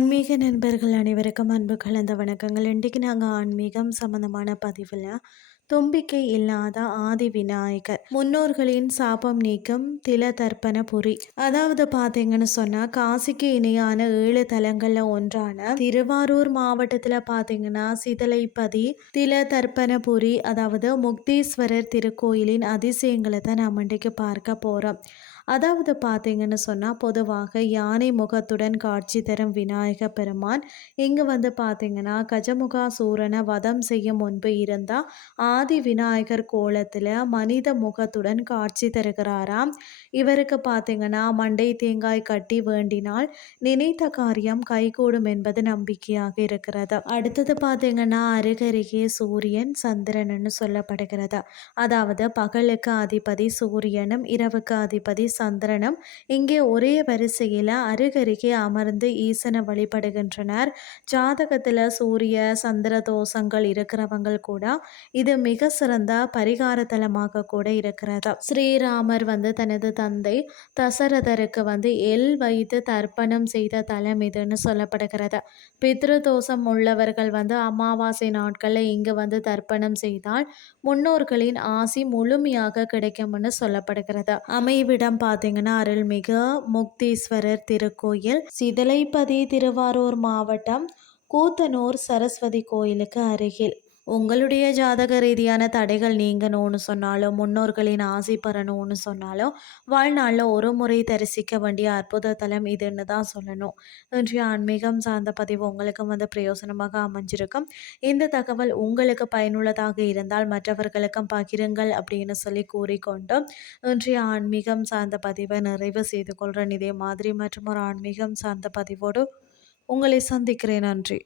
ஆன்மீக நண்பர்கள் அனைவருக்கும் அன்பு கலந்த வணக்கங்கள். இன்றைக்கு நாங்கள் ஆன்மீகம் சம்மந்தமான பதிவில் தும்பிக்கை இல்லாத ஆதி விநாயகர். முன்னோர்களின் சாபம் நீக்கும் தில தர்ப்பண அதாவது பார்த்தீங்கன்னு சொன்னால் காசிக்கு இணையான ஏழு தலங்களில் ஒன்றான திருவாரூர் மாவட்டத்தில் பார்த்தீங்கன்னா சிதலைப்பதி தில தர்ப்பணபுரி அதாவது முக்தீஸ்வரர் திருக்கோயிலின் அதிசயங்களை தான் நாம் இன்றைக்கு பார்க்க போகிறோம் அதாவது பார்த்தீங்கன்னு சொன்னால் பொதுவாக யானை முகத்துடன் காட்சி தரும் விநாயக பெருமான் இங்கே வந்து பார்த்தீங்கன்னா கஜமுகா சூரனை வதம் செய்யும் முன்பு இருந்தால் ஆதி விநாயகர் கோலத்தில் மனித முகத்துடன் காட்சி தருகிறாராம். இவருக்கு பார்த்தீங்கன்னா மண்டை தேங்காய் கட்டி வேண்டினால் நினைத்த காரியம் கைகூடும் என்பது நம்பிக்கையாக இருக்கிறது. அடுத்தது பார்த்தீங்கன்னா அருகருகே சூரியன் சந்திரன்னு சொல்லப்படுகிறது. அதாவது பகலுக்கு அதிபதி சூரியனும் இரவுக்கு அதிபதி சந்திரனும் இங்கே ஒரே வரிசையில் அருகருகே அமர்ந்து ஈசனை வழிபடுகின்றனர். ஜாதகத்தில் சூரிய சந்திர தோஷங்கள் இருக்கிறவங்க கூட இது மிக சிறந்த பரிகார தலமாக கூட இருக்கிறது ஸ்ரீராமர் வந்து தனது தந்தை தசரதருக்கு வந்து எல் வைத்து தர்ப்பணம் செய்த தலம் இதுன்னு சொல்லப்படுகிறது பித்ரு தோஷம் உள்ளவர்கள் வந்து அமாவாசை நாட்களில் இங்கு வந்து தர்ப்பணம் செய்தால் முன்னோர்களின் ஆசி முழுமையாக கிடைக்கும்னு சொல்லப்படுகிறது அமைவிடம் பார்த்தீங்கன்னா அருள்மிகு முக்தீஸ்வரர் திருக்கோயில் சிதலைப்பதி திருவாரூர் மாவட்டம் கூத்தனூர் சரஸ்வதி கோயிலுக்கு அருகில். உங்களுடைய ஜாதக ரீதியான தடைகள் நீங்கணும்னு சொன்னாலும் முன்னோர்களின் ஆசை பெறணும்னு சொன்னாலும் வாழ்நாளில் ஒரு முறை தரிசிக்க வேண்டிய அற்புத தலம் இதுன்னு தான் சொல்லணும். இன்றைய ஆன்மீகம் சார்ந்த பதிவு உங்களுக்கும் வந்து பிரயோசனமாக அமைஞ்சிருக்கும். இந்த தகவல் உங்களுக்கு பயனுள்ளதாக இருந்தால் மற்றவர்களுக்கும் பகிருங்கள் அப்படின்னு சொல்லி கூறிக்கொண்டு இன்றைய ஆன்மீகம் சார்ந்த பதிவை நிறைவு செய்து கொள்கிறேன் இதே மாதிரி மற்றும் ஒரு ஆன்மீகம் சார்ந்த பதிவோடு உங்களை சந்திக்கிறேன். நன்றி.